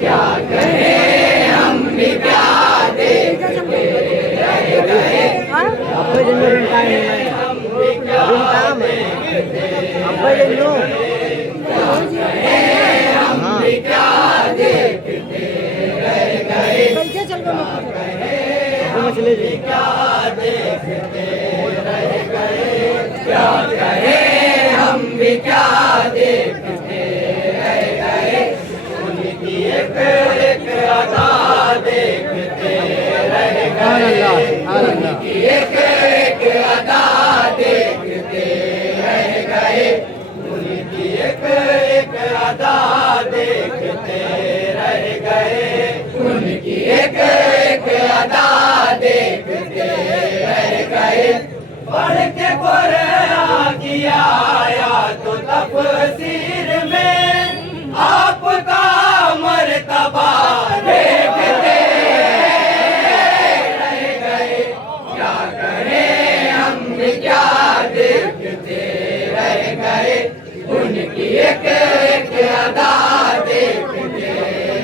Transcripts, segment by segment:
क्या कहें हम भी क्या देखते रह गए। अब्बाई जन्नो अब्बाई जन्नो हम भी क्या देखते रह गए। चले जी क्या देखते रह गए। क्या कहें हम भी क्या देखते रह गए। उनकी एक एक अदा देखते रह गए। उनकी एक एक अदा देखते रह गए। उनकी एक एक अदा देखते रह गए। उनकी एक एक अदा देखते रह गए। पढ़ के कुरान किया आया तो तफसीर में आपका मर्तबा देखते रह गए। क्या करें हम भी क्या देखते रह गए। उनकी एक एक अदा देखते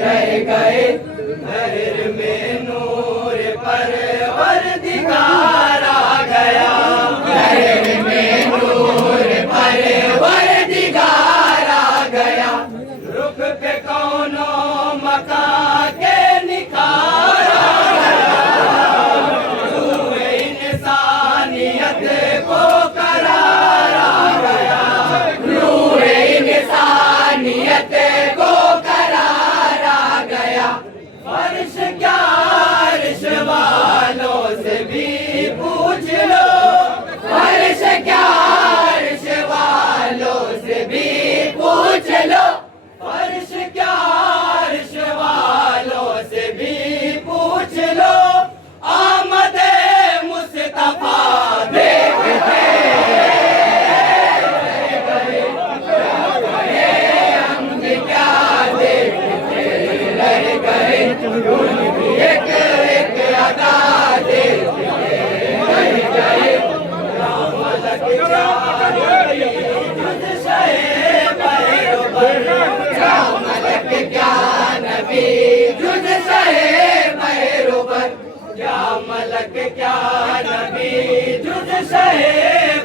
रह गए। घर में नूर परवरदिगार आ गया। घर में नूर परवरदिगार आ गया। रुख पे कौनो मकान के निखार आ गया। रूहे इंसानियत को करार आ गया। रूहे इंसानियत को करार आ गया। फर्श क्या अर्श वालों से भी पूछ लो। फर्श क्या अर्श वालों से भी पूछ लो। फर्श क्या अर्श वालों से भी पूछ लो। आमदे मुस्तफा देखते रह गए। हम भी क्या देखते रह गए। उनकी एक एक अदा देखते रह गए। मलक क्या तुझ शहे पैगंबर। मलक क्या नबी तुझ शहे पैगंबर। क्या मलक क्या नबी तुझ शहे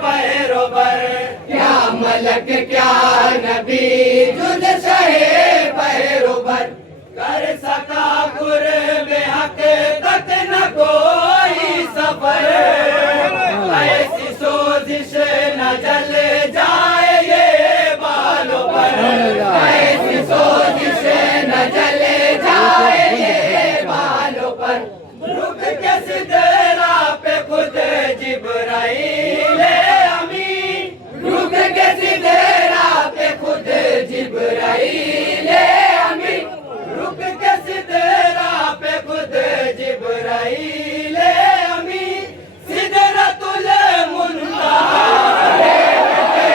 पैगंबर। क्या मलक क्या नबी तुझ शहे पैगंबर। कर सका कुर्बे हक तक न कोई सफर। ऐसी सोजिश न जल जाए ये बालों पर। ऐसी सोजिश न जल जाए ये बालों पर। रुक के सिदरा पे खुद जिब्राइल अमीन। रुक के सिदरा पे खुद जिब्राइल अमीन। रुक के सिदरा पे खुद जिब्राइल अमीन। सिदरतुल मुंतहा देखते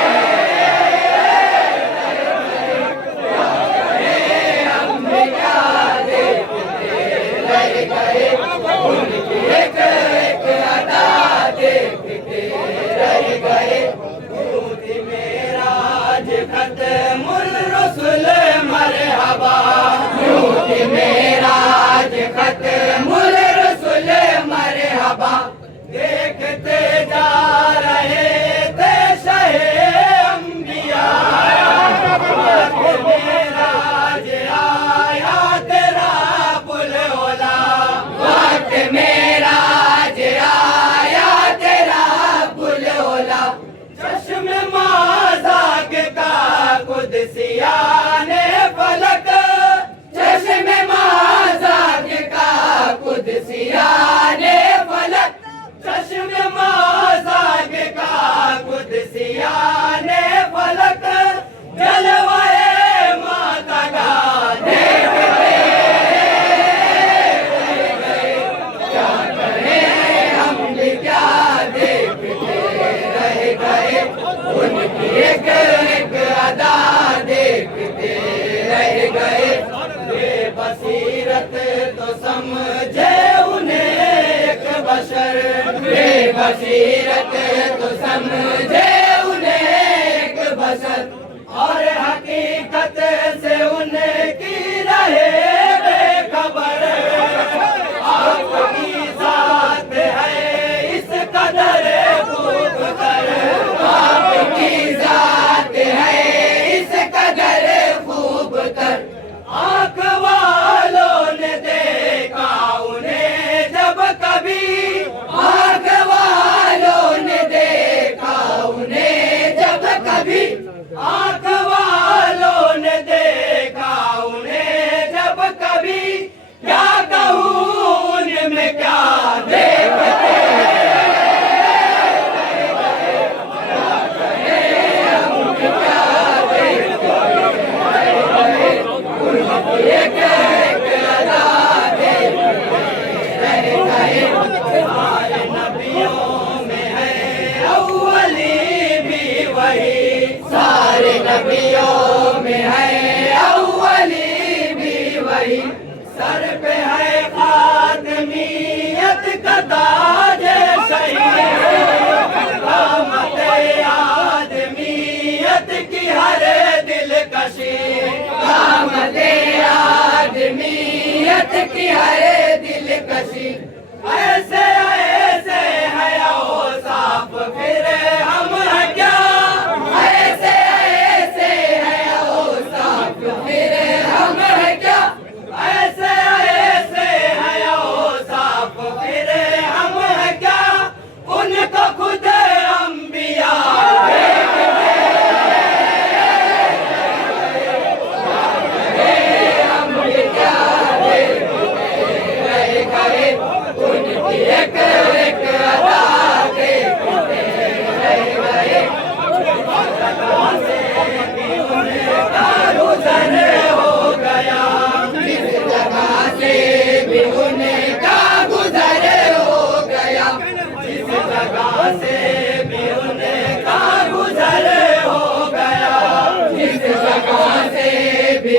क्या कहें हम भी क्या देखते रह गए। उनकी एक एक अदा देखते रह गए। दूध मेराज खत्मुल रसूल मरहबा। दूध मेराज खत्मुल रसूल मरहबा। देखते जा रहे थे शहे अंबिया। वक्त मेराज आया तेरा बुलहोला। वक्त मेराज आया तेरा बुलहोला। चश्म माज़ाक का कुदसिया ने फलक। चश्म माज़ाक का कुदसिया ने फलक। चश्म माज़ाक का कुदसिया ने फलक। जलवाए माता का देखते रह गए। क्या कहें हम भी क्या देखते रह गए। उनकी एक एक अदा देखते रह गए। बेबसीरत तो समझे उन्हें एक बशर। बेबसीरत तो समझे उन्हें एक बशर। और हकीकत हकीकत से उनकी रहे बेखबर। आपकी जात है इस कदर खूब कर, आपकी जात है इस कदर खूब कर। आँख वालों ने देखा उन्हें जब कभी, आँख वालों ने देखा उन्हें जब कभी, आँख वालों ने देखा उन्हें जब कभी। क्या कहूँ उनमें क्या देखते सारे नबियों में है अव्वली भी वही। सर पे है खातमियत का ताज शहीद, कामत आदमियत की हर दिलकशी, कामत आदमियत की हर दिलकशी। ऐसे ऐसे है औसाफ फिर हम है क्या, ऐसे ऐसे है औसाफ फिर हम है क्या, ऐसे ऐसे है औसाफ फिर हम है क्या। उनको खुद अंबिया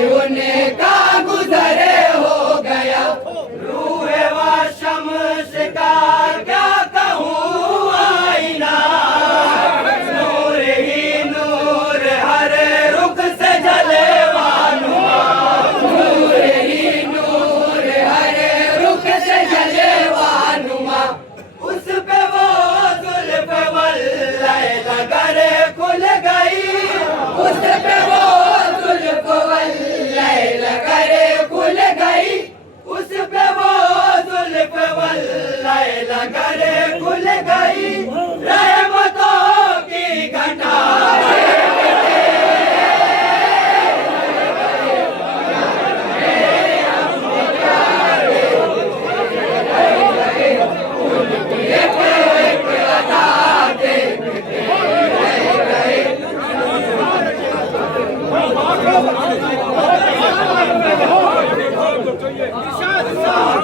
उनका गुजरे हो गया। रूहे व शम्स का क्या कहूँ आईना, नूर ही नूर हर रुख से जले वानुमा, नूर ही नूर हर रुख से जले वानुमा। उस पे वो जुल्फ वल्लैल गरे खुल गई, उस पे वो जुल्फ वल्लैल गरे खुल गई, उस पे वो जुल्फ वल्लैल गरे खुल गई। रहमतों की घटा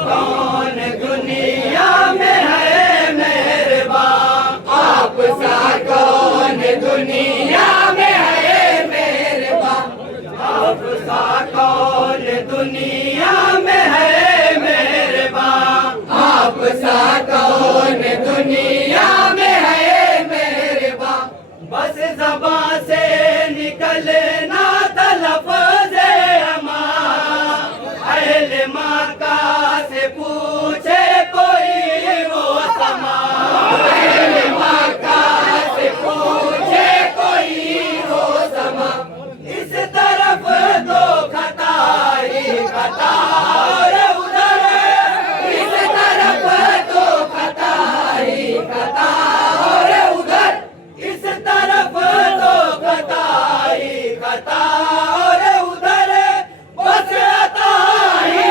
कौन दुनिया में है मेहरबान, आप सा कौन दुनिया में है मेहरबान, आप सा कौन दुनिया में है मेहरबान, आप सा कौन दुनिया में है मेहरबान। बस ज़बां से निकलना तलफ़्ज़े अमां, अहले मक्का से पूछे कोई वो समा, अहले मक्का से पूछे कोई वो समा। इस तरफ तो खता ही खता और उधर, इस तरफ तो खता ही खता और उधर, इस तरफ तो खता ही खता और उधर। बस अता ही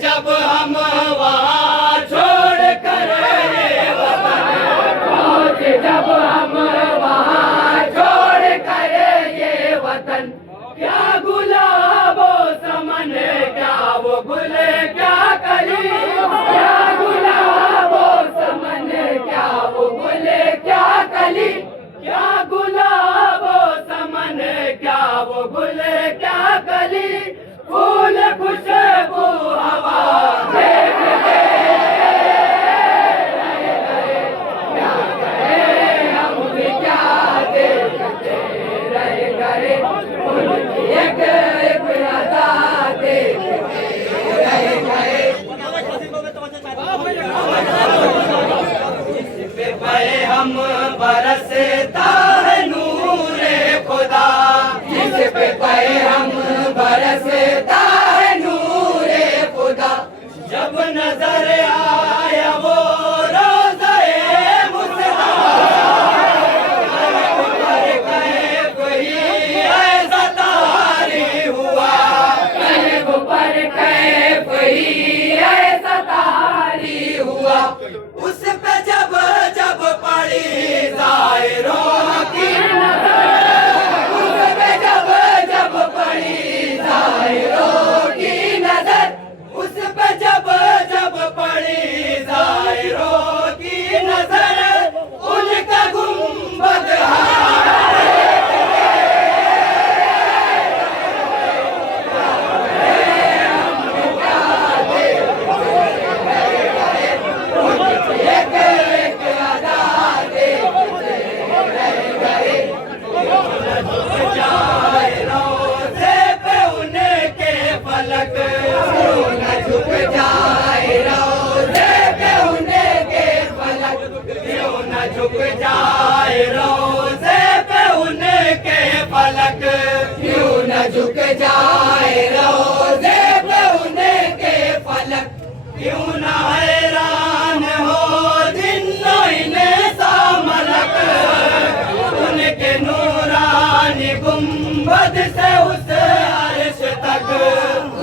जब हम वहाँ छोड़ कर ये वतन, जब हम आए रोज़े पे उनके फलक, क्यों न हैरान हो जिन्नो इंसा मलक। उनके नूरानी गुंबद से उस अर्श तक,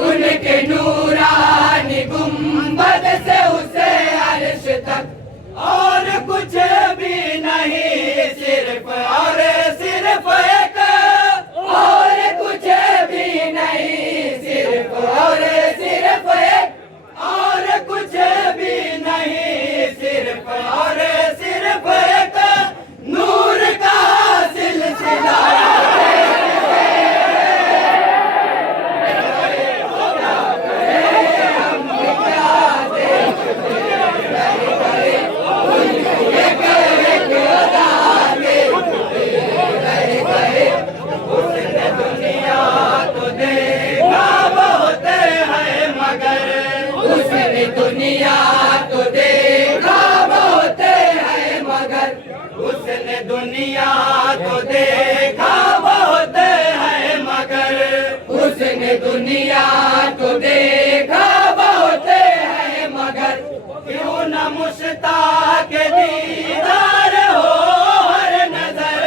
उनके नूरानी गुंबद से उस अर्श तक। और कुछ भी नहीं सिर्फ और सिर्फ एक, और कुछ भी नहीं सिर्फ और सिर्फ एक, और कुछ भी नहीं सिर्फ और सिर्फ एक नूर का सिलसिला। दुनिया तो देखा बहुत है मगर, उसने दुनिया तो देखा बहुत है मगर, उसने दुनिया तो देखा बहुत है मगर। क्यों न मुश्ताक दीदार हो हर नजर,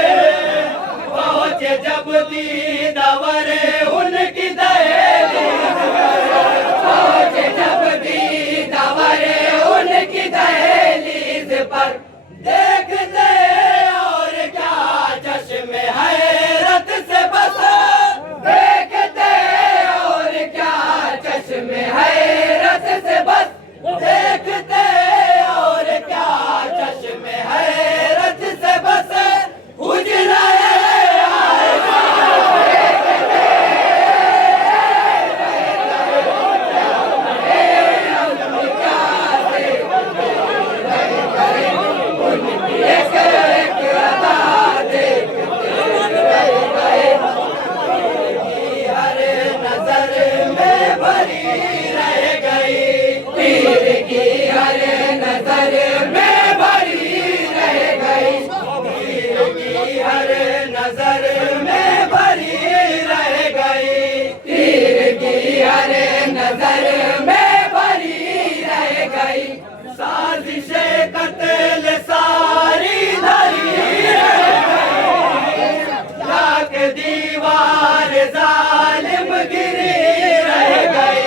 पहुंचे जब दीदावर उनकी दहलीज, पहुंचे जब दीदावर उनकी दहलीज पर। देखते और क्या चश्मे हैरत से बस, देखते और क्या चश्मे हैरत से बस, देखते और क्या चश्मे हैरत से बस। उजला साजिशें कत्ल सारी धरी लाख दीवार जालिम गिरी रह गई,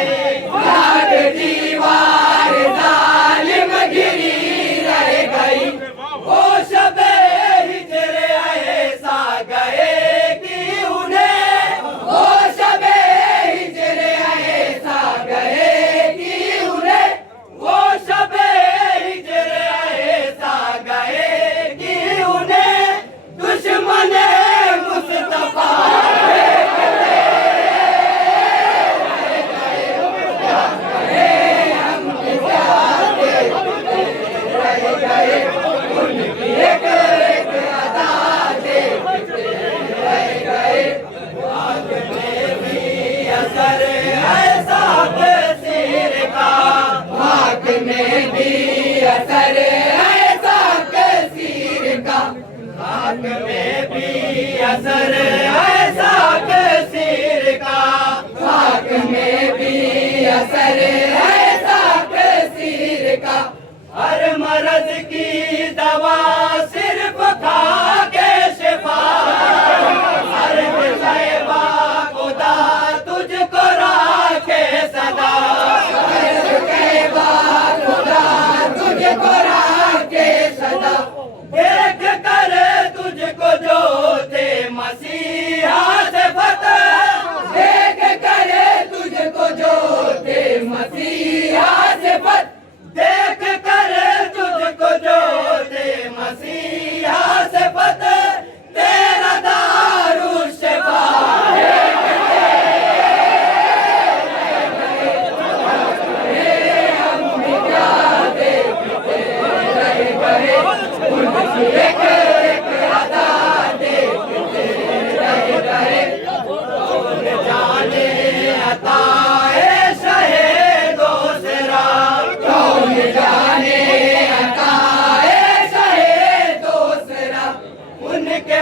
लाख दीवार जालिम गिरी रह गई। वो शबे हिजर ऐसा गए कि उन्हें, वो शबे हिजर ऐसा गए कि उन्हें, वो शबे दुश्मन मुस्तफा असर ऐसा कसीर का, आँख में भी असर ऐसा कसीर का, आँख में भी असर ऐसा कसीर का, आँख में भी असर ऐसा कसीर का। हर मर्ज की दवा सिर्फ खा के शिफा, हर शैबा खुदा तुझको राखे सदा, हर शैबा खुदा तुझको राखे सदा। देख कर तुझको जो थे मसीहा से फतह, देख कर तुझको जो थे मसीहा से फतह, देख कर तुझको जो थे मसीहा से फतह। तेरा दारुल शिफा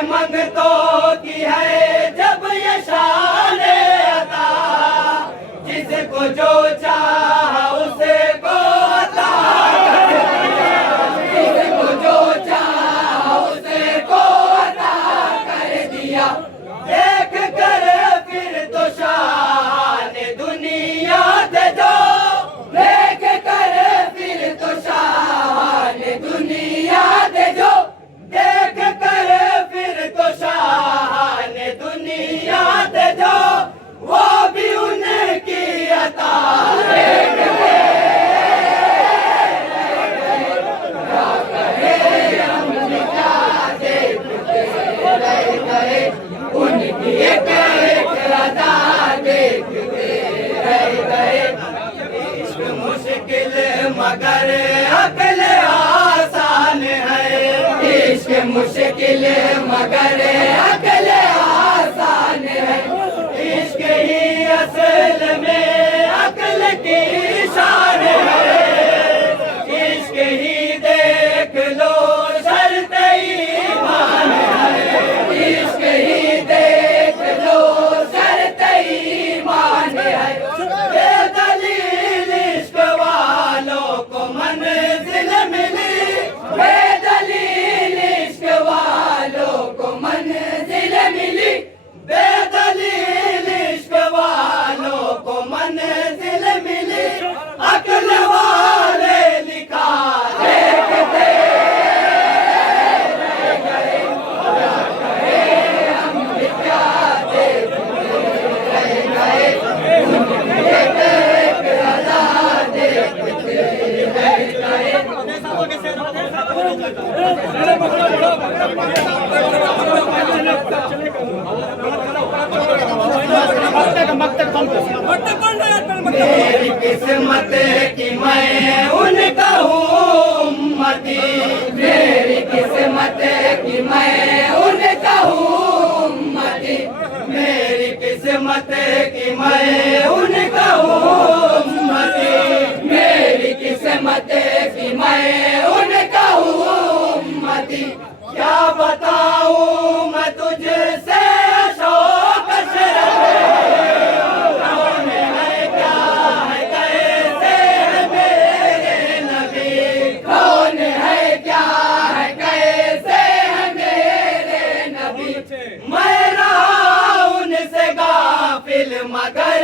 मंगतों की है जब ये शान अता, मगर अकल आसान है। इश्क मुश्किल मगर अकल आसान है। इश्क ही असल में अकल की शान है। इश्क ही देख लो शर्त ईमान है। इश्क ही देख लो शर्त ईमान है। बेदलील इश्क वालों को मंजिल मिली। बेदलील इश्क वालों को मंजिल मिली। बेदलील इश्क वालों को मंजिल मिली। अक्ल वाले लिखा देखते रह गए। हम क्या देखते रह गए। एक एक अदा देखते रह गए। मेरी किस्मत की मैं उनका हूँ उम्मती। मेरी किस्मत की मैं उनका हूँ उम्मती। मेरी किस्मत की मैं उनका हूँ उम्मती। मेरी किस्मत की मैं उनका हूँ उम्मती। क्या बताऊँ मैं तुझसे अशोक शरफ। कौन है क्या है कैसे है मेरे नबी। कौन है क्या है कैसे है मेरे नबी। मैं रहा उनसे गाफिल मगर